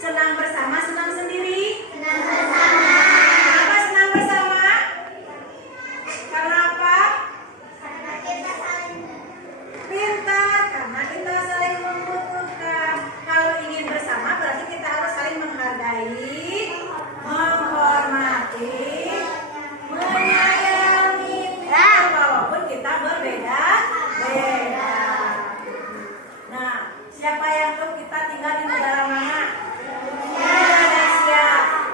Senang bersama, senang sendiri? Senang bersama. Kenapa senang bersama? Karena apa? Karena kita saling Pintar, karena kita saling membutuhkan. Kalau ingin bersama berarti kita harus saling menghargai, menghormati, menyayangi, walaupun kita berbeda-beda. Nah, siapa yang tahu kita tinggal di negara mana? Indonesia.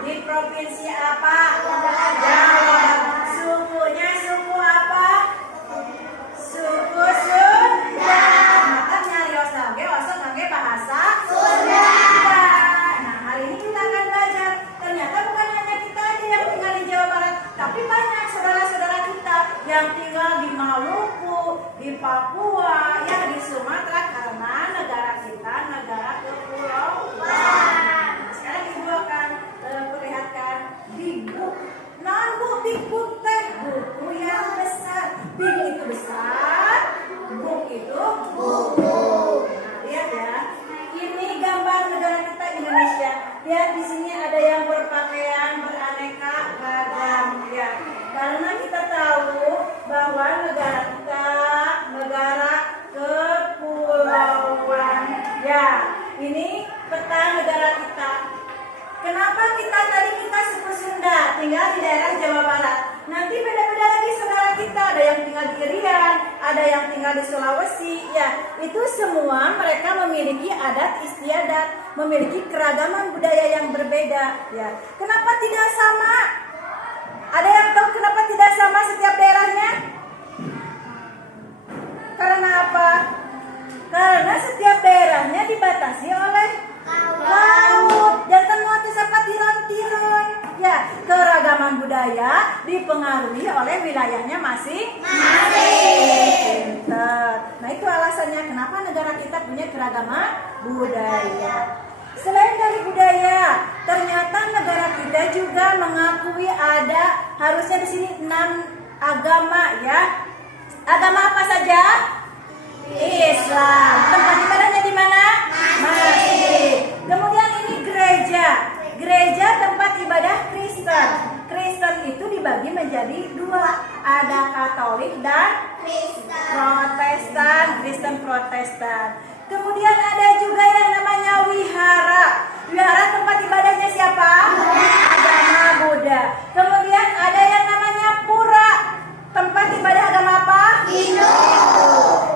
Di provinsi apa? Jawa. Sukunya suku apa? Suku Sunda. Maka nyarios lagi, osok lagi bahasa Sunda. Nah, hari ini kita akan belajar. Ternyata bukan hanya kita aja yang tinggal di Jawa Barat, tapi banyak saudara-saudara kita yang tinggal di Maluku, di Papua, ya di Sumatera, karena negara kita negara kepulauan. Nah, sekarang ibu akan perlihatkan big book. Non bu, big book teh buku yang besar. Big itu besar, book itu buku. Nah, lihat ya. Ini gambar negara kita Indonesia. Lihat di sini ada yang berpakaian beraneka ragam ya. Karena kita tahu bahwa negara kita negara kepulauan. Ya, ini peta negara kita. Kenapa kita suku Sunda, tinggal di daerah Jawa Barat. Nanti beda-beda lagi saudara kita, ada yang tinggal di Irian, ada yang tinggal di Sulawesi, ya. Itu semua mereka memiliki adat istiadat, memiliki keragaman budaya yang berbeda, ya. Kenapa tidak sama? Ada yang tahu kenapa tidak sama setiap daerahnya? Karena apa? Karena setiap daerahnya dibatasi oleh laut. Jangan mau apa tiron-tiron. Ya, keragaman budaya dipengaruhi oleh wilayahnya masing-masing. Nah, itu alasannya kenapa negara kita punya keragaman budaya. Selain dari budaya, ternyata negara kita juga mengakui ada harusnya di sini 6 agama ya. Agama apa saja? Islam. Tempat ibadahnya di mana? Masjid. Kemudian ini gereja. Gereja tempat ibadah Kristen. Kristen itu dibagi menjadi 2. Ada Katolik dan Protestan. Kristen Protestan. Kemudian ada juga yang namanya wihara. Wihara tempat ibadahnya siapa? Agama Buddha. Kemudian ada yang namanya pura. Tempat ibadah agama apa? Hindu.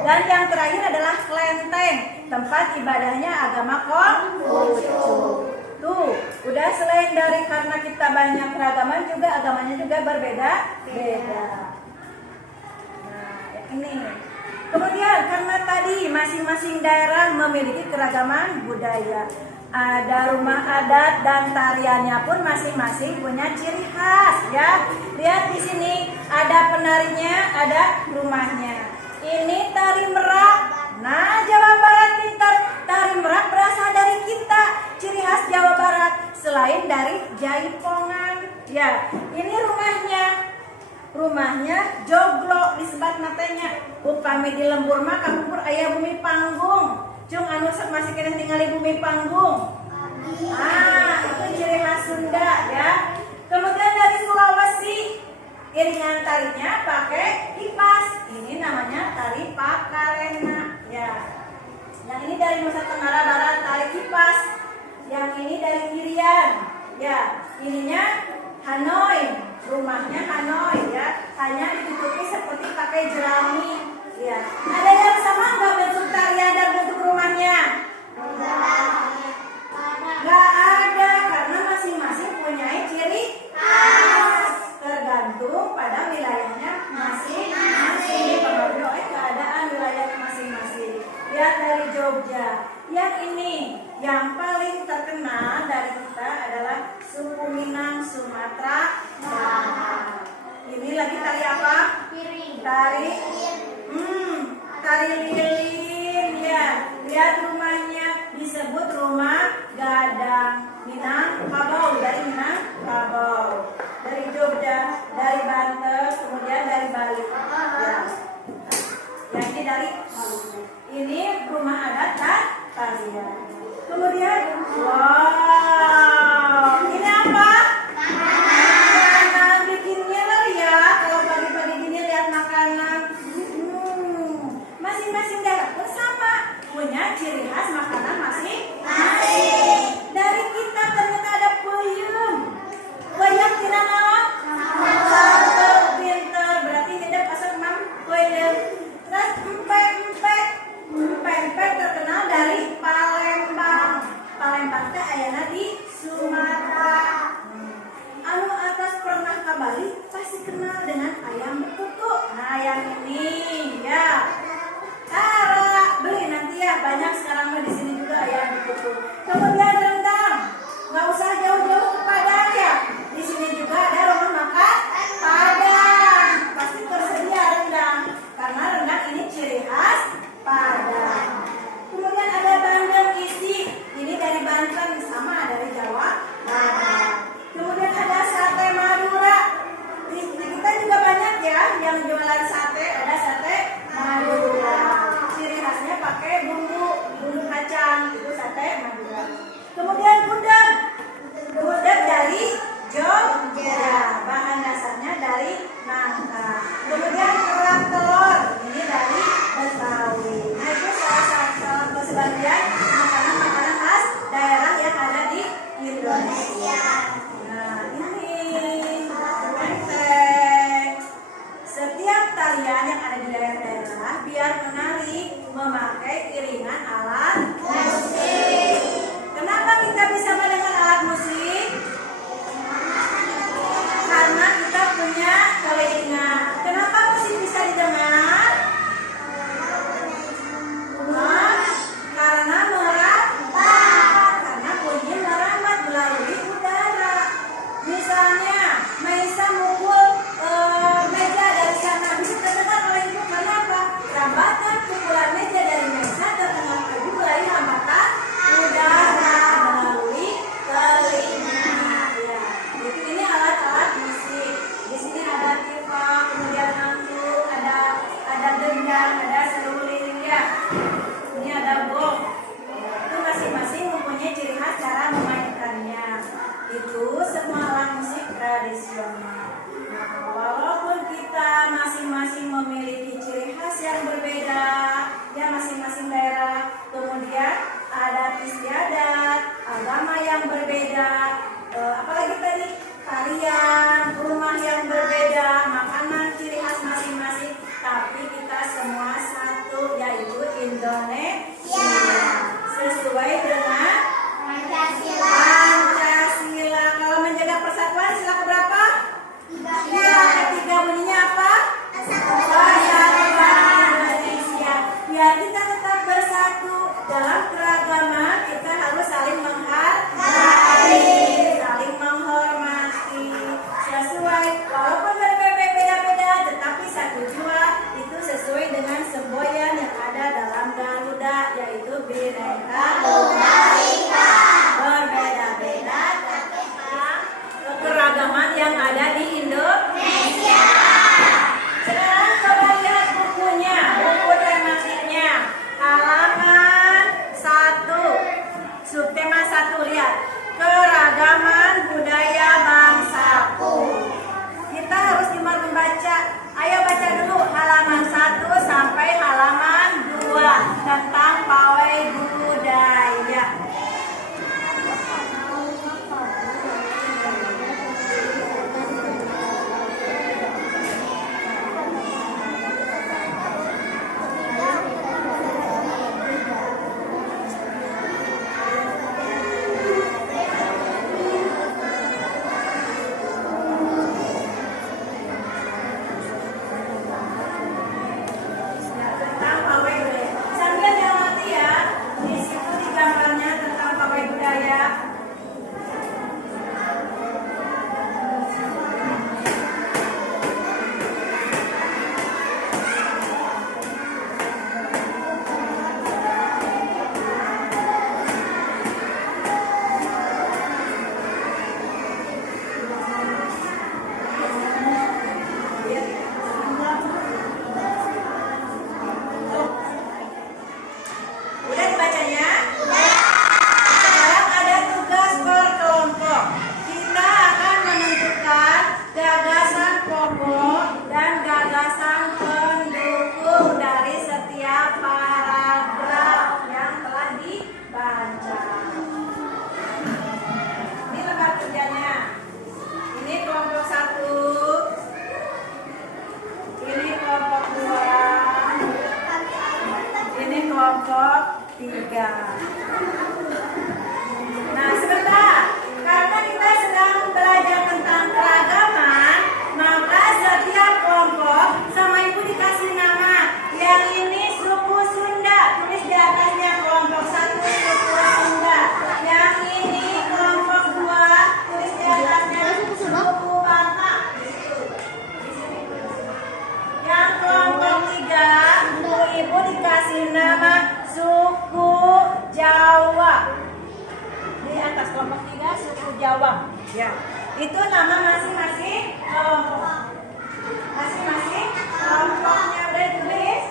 Dan yang terakhir adalah kelenteng. Tempat ibadahnya agama Konghucu. Tuh, udah selain dari karena kita banyak keragaman juga agamanya juga berbeda-beda. Nah, ini. Kemudian karena tadi masing-masing daerah memiliki keragaman budaya. Ada rumah adat dan tariannya pun masing-masing punya ciri khas ya. Lihat di sini ada penarinya, ada rumahnya. Ini tari merak. Nah, Jawa Barat pintar. Tari merak berasal dari kita. Ciri khas Jawa Barat selain dari jaipongan. Ya, ini rumahnya. Rumahnya joglo disebat matanya. Upami di lembur mah kampur aya bumi panggung. Cung anu masih kena tinggal di bumi panggung. Itu ciri khas Sunda ya. Kemudian dari Sulawesi, iringan tarinya pakai kipas. Ini namanya tari Pakarena ya. Yang ini dari Nusa Tenggara Barat tari kipas. Yang ini dari Irian ya. Ininya Hanoi. Rumahnya Hanoi ya. Hanya ditutupi seperti pakai jerami ya. Ada yang sama nggak bentuk tarian dan bentuk rumahnya? Nggak ada, karena masing-masing punya ciri khas. Tergantung pada wilayahnya masing-masing. Dipengaruhi oleh keadaan wilayahnya masing-masing. Lihat dari Jogja. Yang ini yang paling terkenal dari kita adalah suku Minang Sumatera Barat. Ini lagi tari apa? Tari lilin ya. Lihat rumahnya disebut rumah gadang. Minangkabau, dari Minangkabau. Dari Jogja, dari Banten, kemudian dari Bali. Ya. Yang ini dari Maluku. Ini rumah adat dan tarian. Kemudian, wow. yang terkenal dari Palembang. Palembang teh ayana di Sumatera. Anu atas pernah ke Bali pasti kenal dengan ayam betutu. Nah, yang ini ya. Cara beli nanti ya, banyak sekarang mah di sini juga ayam betutu. Kemudian rendang, nggak usah jauh-jauh ke Padang ya. Di sini juga ada rumah makan Padang. Pasti tersedia rendang karena rendang ini ciri khas Padang. Kemudian ada bandeng isi, ini dari Banten sama dari Jawa Barat. Kemudian ada sate Madura. Di kita juga banyak ya yang jualan sate, ada sate Madura. Ciri khasnya pakai bumbu kacang, itu sate Madura. Kemudian gudeg dari Jogja, bahan dasarnya dari nangka. Kemudian kerak telur, ini dari Betawi. Nah, itu salah sebagian makanan-makanan khas daerah yang ada di Indonesia. Nah, ini benteng. Setiap tarian yang ada di daerah-daerah biar menarik memakai iringan alat musik. Kenapa kita bisa mendengar alat musik? Karena kita punya telinga. Kenapa musik bisa didengar? Karena merambat. Karena bunyi merambat melalui udara. Misalnya, Maisa mukul meja dari sana, bisa terdengar oleh ibu. Kenapa? Rambatan pukulan meja dari Maisa terdengar ibu melalui hambatan udara melalui telinga. Ya, jadi ini alat-alat musik. Di sini ada tifa, kemudian angklung, ada gendang, ada seruling ya. Ini ada gong. Itu masing-masing mempunyai ciri khas cara memainkannya. Itu semua alat musik tradisional. Nah, walaupun kita masing-masing memiliki ciri khas yang berbeda, ya masing-masing daerah, kemudian adat istiadat, agama yang berbeda, apalagi tadi tarian, rumah yang berbeda, makanan ciri khas masing-masing, tapi kita semua satu, yaitu Indonesia. Sesuai dengan Pancasila. Kalau menjaga persatuan sila keberapa? Sila ketiga, bunyinya apa? Persatuan Indonesia. Biar kita tetap bersatu dalam keragaman, kita harus saling menghargai, saling menghormati. Sesuai, walaupun berbeda-beda, tetapi satu jua, itu sesuai dengan semboyan yang ada dalam Garuda, yaitu Bhinneka Tunggal Ika. Berbeda-beda, tetapi keragaman yang ada di Indonesia. Sekarang coba lihat bukunya, buku tematiknya, halaman 1, subtema 1, lihat keragaman budaya bangsaku. Kita harus membaca. Ayo baca dulu halaman 1 sampai halaman 2 tentang pawai budaya. tiga. Nah, sebentar. Karena kita sedang belajar tentang keragaman, maka setiap kelompok sama ibu dikasih nama. Yang ini suku Sunda, tulis di atasnya kelompok 1 suku Sunda. Yang ini kelompok 2, tulis di atasnya suku Batak. Yang kelompok 3, ibu dikasih nama suku Jawa. Di atas kelompok 3 suku Jawa. Ya, itu nama masing-masing kelompok. Masing-masing kelompoknya udah ditulis.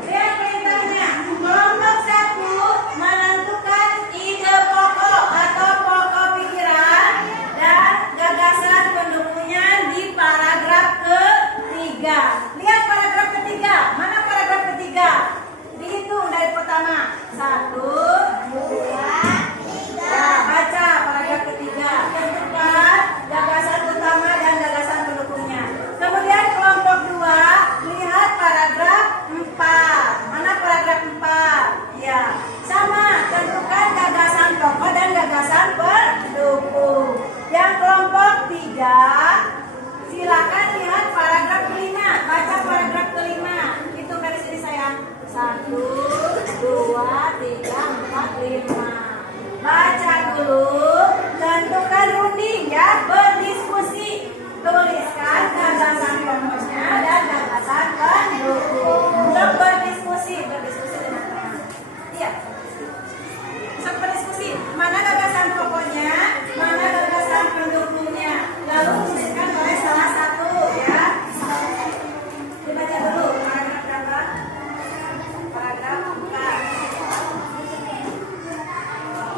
Lihat perintahnya. Kelompok 1 menentukan ide pokok atau pokok pikiran dan gagasan pendukungnya di paragraf ketiga. Lihat paragraf ketiga. Mana paragraf ketiga? Dihitung dari pertama. 1, 2, 3. Baca paragraf ketiga. Tentukan gagasan utama dan gagasan pendukungnya. Kemudian kelompok 2, lihat paragraf 4. Mana paragraf 4? Ya, sama. Tentukan gagasan pokok dan gagasan pendukung. Yang kelompok 3, silakan lihat paragraf kelima. Baca paragraf kelima. Hitung dari sini sayang. 1, 2, 3, 4, 5. Baca dulu. Tentukan runding ya. Berdiskusi. Tuliskan gagasan pokoknya dan gagasan pendukung. Untuk berdiskusi. Berdiskusi dengan teman. Iya. Untuk berdiskusi. Mana gagasan pokoknya? Mana gagasan pendukungnya? Lalu tuliskan oleh salah satu ya. Dibaca dulu paragraf berapa? Paragraf 4.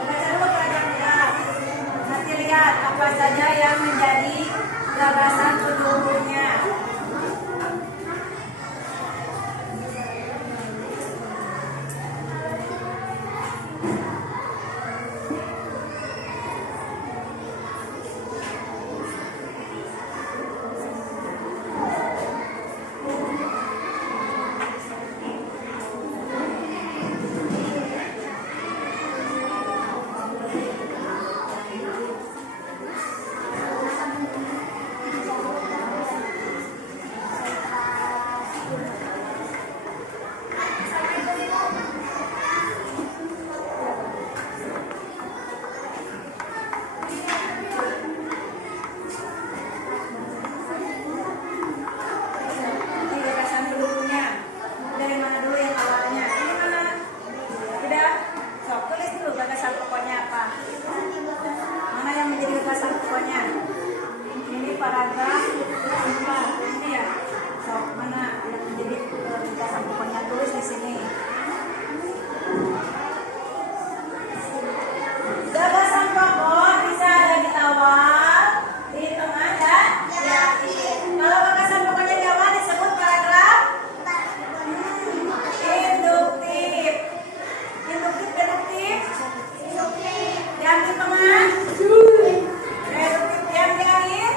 Dibaca dulu paragraf 4. Nanti lihat apa saja yang menjadi gagasan pendukungnya. Paragraf 4 ini ya. So, mana yang menjadi gagasan pokoknya, tulis di sini. Gagasan pokok bisa ada di awal, di tengah dan di akhir. Kalau gagasan pokoknya di awal disebut paragraf induktif. Induktif, deduktif. Yang di tengah deduktif, yang di akhir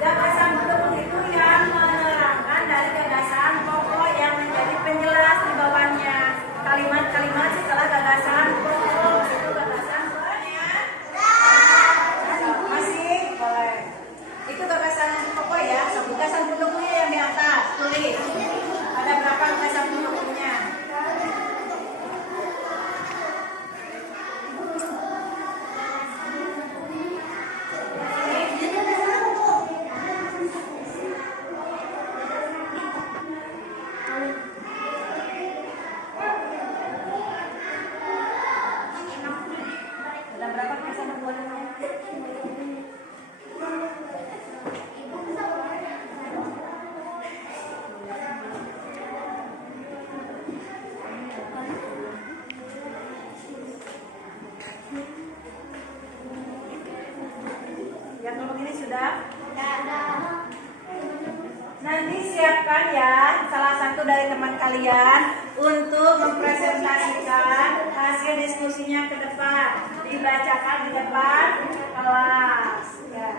gagasan pendukung itu yang menerangkan dari gagasan pokok yang menjadi penjelas di bawahnya. Kalimat-kalimat setelah gagasan pokok itu gagasan pokoknya. Masih boleh. Itu gagasan pokok ya. Gagasan pendukungnya yang di atas. Tulis. Ada berapa gagasan pendukungnya? sudah? Nanti siapkan ya salah satu dari teman kalian untuk mempresentasikan hasil diskusinya ke depan. Dibacakan di depan kelas. Ya.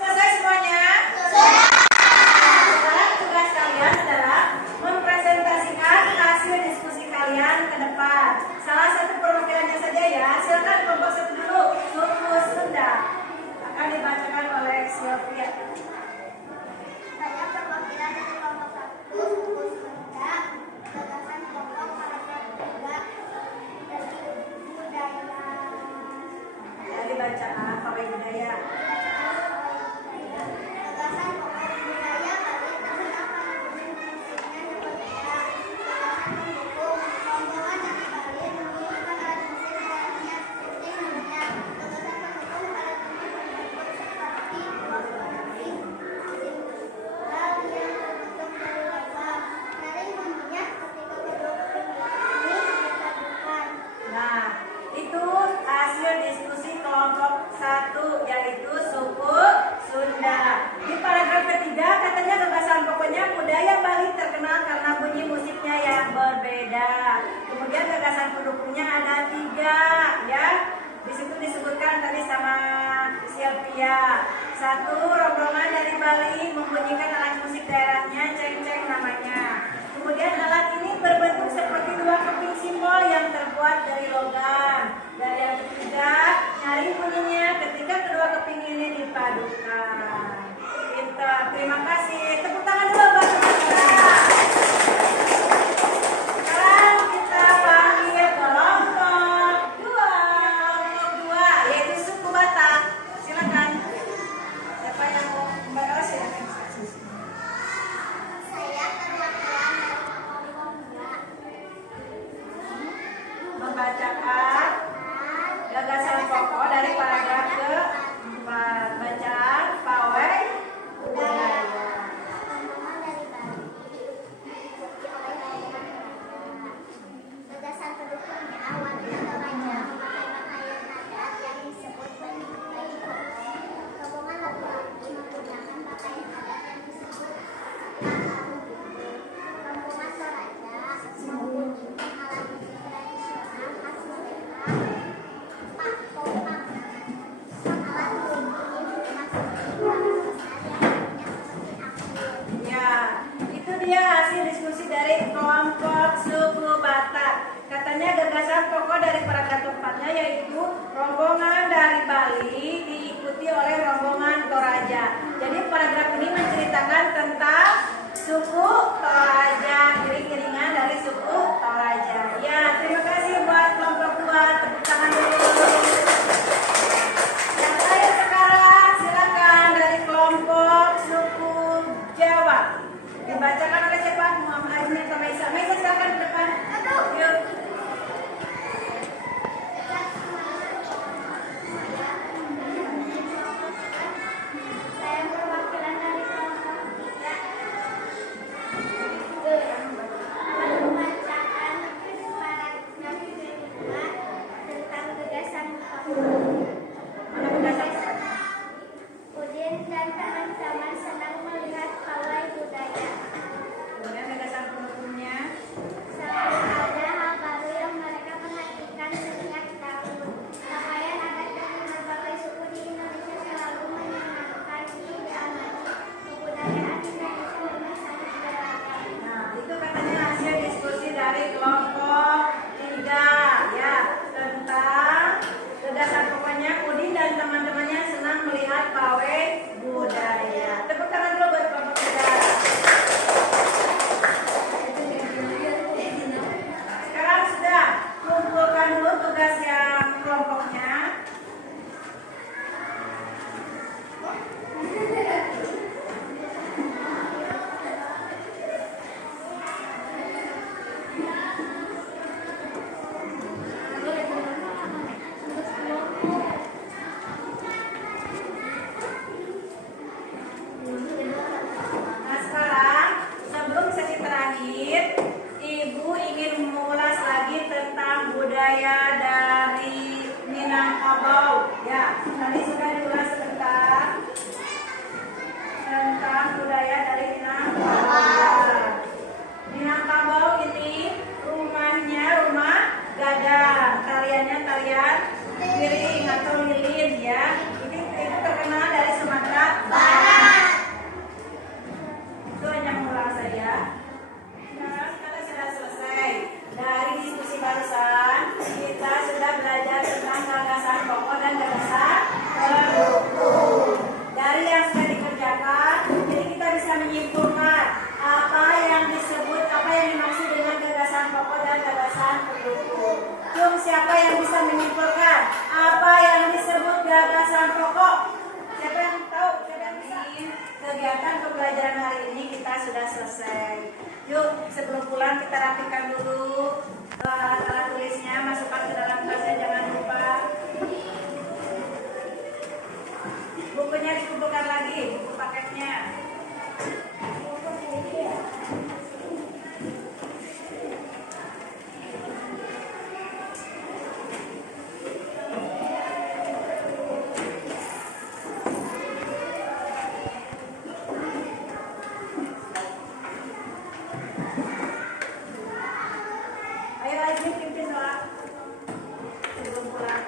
Selesai semuanya? Sekarang tugas kalian adalah mempresentasikan hasil diskusi kalian ke depan. Salah satu perwakilannya saja ya. Silakan kelompok satu dulu. Suku Sunda akan dibacakan oleh Sylvia. Saya perwakilan dari kelompok 1 suku Sunda. Gagasan pokok paragraf 3 dari budaya. Dari bacaan pawai budaya. Gagasan pokok budaya Bali tentang para pemimpinnya yang berbeda. Gagasan pendukung rombongan dari Bali menginginkan alat mesin daerahnya seperti namanya. Gagasan pendukung para pemimpin seperti dua koalisi simbol yang terbentuk dari lava. Nyaring bunyinya ketika kedua kepemimpinan ini dipadukan. Nah, itu hasil diskusi kelompok 1 yaitu suku Sunda. Di paragraf ketiga katanya gagasan pokoknya budaya Bali terkenal karena bunyi musiknya yang berbeda. Kemudian gagasan pendukungnya ada 3 ya. Di situ disebutkan tadi sama Sylvia. 1, rombongan dari Bali membunyikan alat musik daerahnya, ceng-ceng namanya. Kemudian alat ini berbentuk seperti 2 keping simbol yang terbuat dari logam. Dan yang ketiga, nyaring bunyinya ketika kedua keping ini dipadukan. Pintar, terima kasih. Tepuk tangan dulu buat teman-teman. Sekarang kita panggil kelompok 2, yaitu suku Batak. Silakan. Siapa yang mau membaca? Silakan. Saya perwakilan dari kelompok 2. Membacakan gagasan pokok dari paragraf ke-4. Bacaan pawai budaya. Rombongan dari Bali diikuti oleh rombongan Toraja. Gagasan pendukungnya wanita Toraja memakai pakaian adat yang disebut baju koko. Rombongan laki-laki menggunakan pakaian adat yang disebut kaharubu. Rombongan Toraja membunyikan alat musik tradisional khas mereka, pakopang. Alat musik ini dimaksud sebagai besar yang bunyinya seperti anggur. Ya, itu dia hasil diskusi dari kelompok suku Batak. Katanya gagasan pokok dari paragraf keempatnya yaitu rombongan dari Bali diikuti oleh rombongan Toraja. Jadi paragraf ini menceritakan tentang suku Toraja, iring-iringan dari suku Toraja. Ya, terima kasih buat kelompok 2. Tepuk tangan dulu. Yang lain sekarang silakan dari kelompok suku Jawa. Dibacakan oleh siapa? Muhammad Azmi atau Maisa? Maisa silakan ke depan. Yuk. Saya perwakilan dari kelompok 3. Membaca beragam budaya dari Minangkabau. Minangkabau ini rumahnya rumah gadang, tariannya tarian piring atau lilin ya. Ini itu terkenal dari Sumatera Barat. Itu hanya mengulang saja. Sekarang kita sudah selesai dari diskusi barusan. Kita sudah belajar tentang gagasan pokok dan gagasan pendukung. Dari yang sudah dikerjakan, jadi kita bisa menyimpulkan apa yang dimaksud dengan gagasan pokok dan gagasan pendukung. Siapa yang bisa menyimpulkan apa yang disebut gagasan pokok? Siapa yang tahu? Siapa yang bisa? Kegiatan pembelajaran hari ini kita sudah selesai. Yuk, sebelum pulang kita rapikan dulu alat tulisnya, masukkan ke dalam tasnya, jangan lupa. Bukunya dikumpulkan lagi, buku paketnya. Ayo lagi pimpin doa sebelum pulang.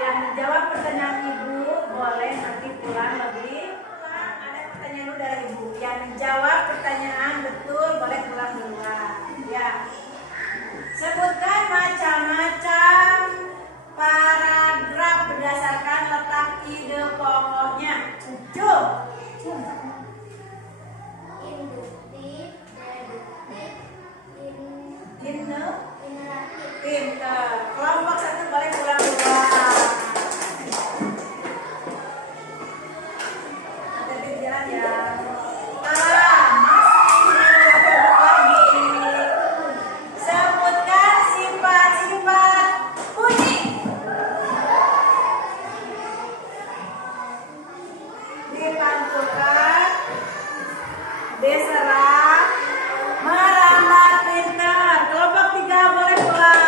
Yang menjawab pertanyaan ibu boleh nanti pulang lebih. Ada pertanyaan dulu dari ibu. Yang menjawab pertanyaan betul boleh pulang duluan. Ya. Sebutkan macam-macam paragraf berdasarkan letak ide pokoknya. 7. Induktif, deduktif, Pinter. ineratif. Kelompok 1 boleh pulang duluan. Hati-hati jalan ya. Lagi. Sebutkan sifat-sifat bunyi. Dipantulkan, diserang, merambat pintar. Kelompok 3 boleh pulang.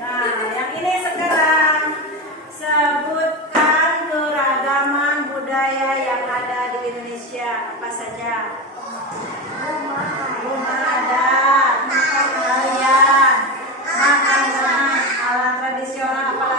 Nah, yang ini sekarang sebutkan keragaman budaya yang ada di Indonesia. Apa saja? Rumah adat, tarian, makanan, alat tradisional apa